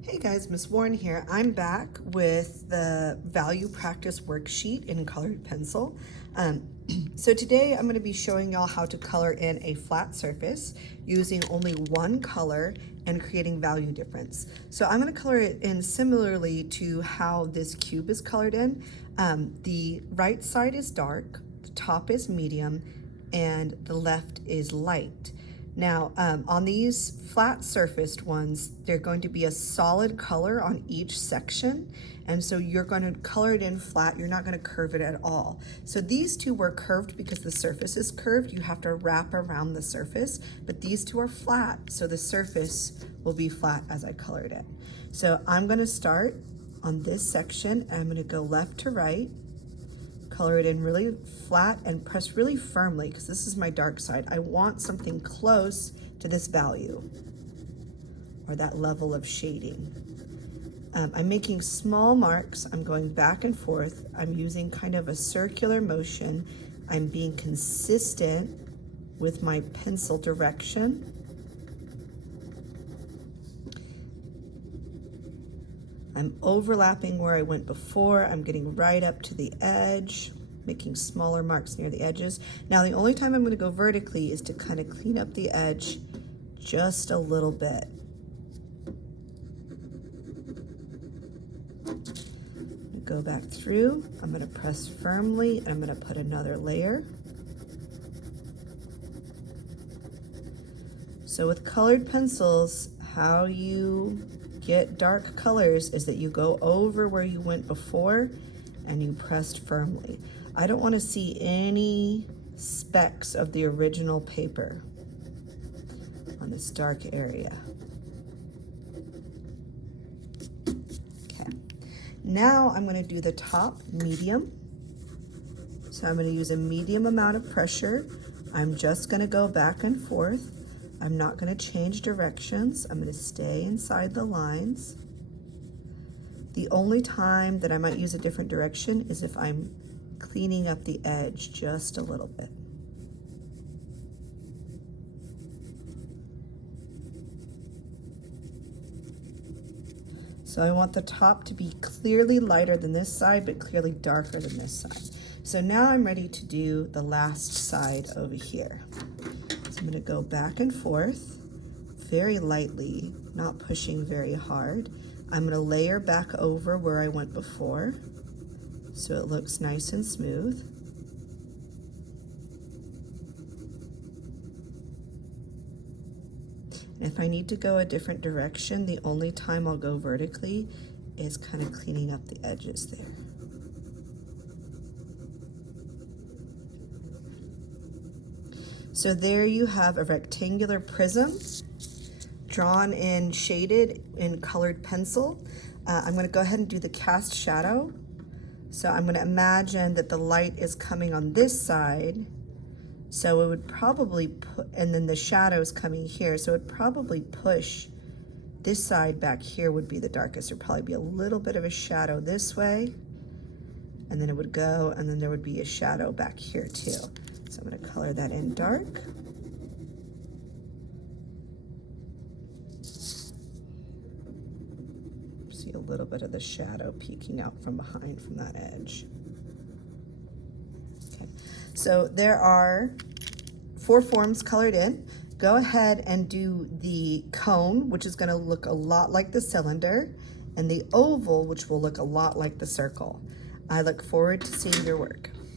Hey guys, Miss Warren here. I'm back with the value practice worksheet in colored pencil. So today I'm going to be showing y'all how to color in a flat surface using only one color and creating value difference. So I'm going to color it in similarly to how this cube is colored in. The right side is dark, the top is medium, and the left is light. Now, on these flat surfaced ones, they're going to be a solid color on each section. And so you're going to color it in flat. You're not going to curve it at all. So these two were curved because the surface is curved. You have to wrap around the surface, but these two are flat. So the surface will be flat as I color it in. So I'm going to start on this section. And I'm going to go left to right. Color it in really flat and press really firmly because this is my dark side. I want something close to this value or that level of shading. I'm making small marks. I'm going back and forth. I'm using kind of a circular motion. I'm being consistent with my pencil direction. I'm overlapping where I went before. I'm getting right up to the edge, making smaller marks near the edges. Now, the only time I'm going to go vertically is to kind of clean up the edge just a little bit. Go back through. I'm going to press firmly, and I'm going to put another layer. So with colored pencils, how you get dark colors is that you go over where you went before and you pressed firmly. I don't want to see any specks of the original paper on this dark area. Okay, now I'm going to do the top medium. So I'm going to use a medium amount of pressure. I'm just going to go back and forth. I'm not going to change directions. I'm going to stay inside the lines. The only time that I might use a different direction is if I'm cleaning up the edge just a little bit. So I want the top to be clearly lighter than this side, but clearly darker than this side. So now I'm ready to do the last side over here. I'm going to go back and forth very lightly, not pushing very hard. I'm going to layer back over where I went before so it looks nice and smooth. And if I need to go a different direction, the only time I'll go vertically is kind of cleaning up the edges there. So there you have a rectangular prism drawn in shaded in colored pencil. I'm going to go ahead and do the cast shadow. So I'm going to imagine that the light is coming on this side. So it would probably put, and then the shadow is coming here. So it would probably push this side back here would be the darkest. There'd probably be a little bit of a shadow this way. And then it would go, and then there would be a shadow back here too. So I'm going to color that in dark. See a little bit of the shadow peeking out from behind from that edge. Okay, so there are 4 forms colored in. Go ahead and do the cone, which is going to look a lot like the cylinder, and the oval, which will look a lot like the circle. I look forward to seeing your work.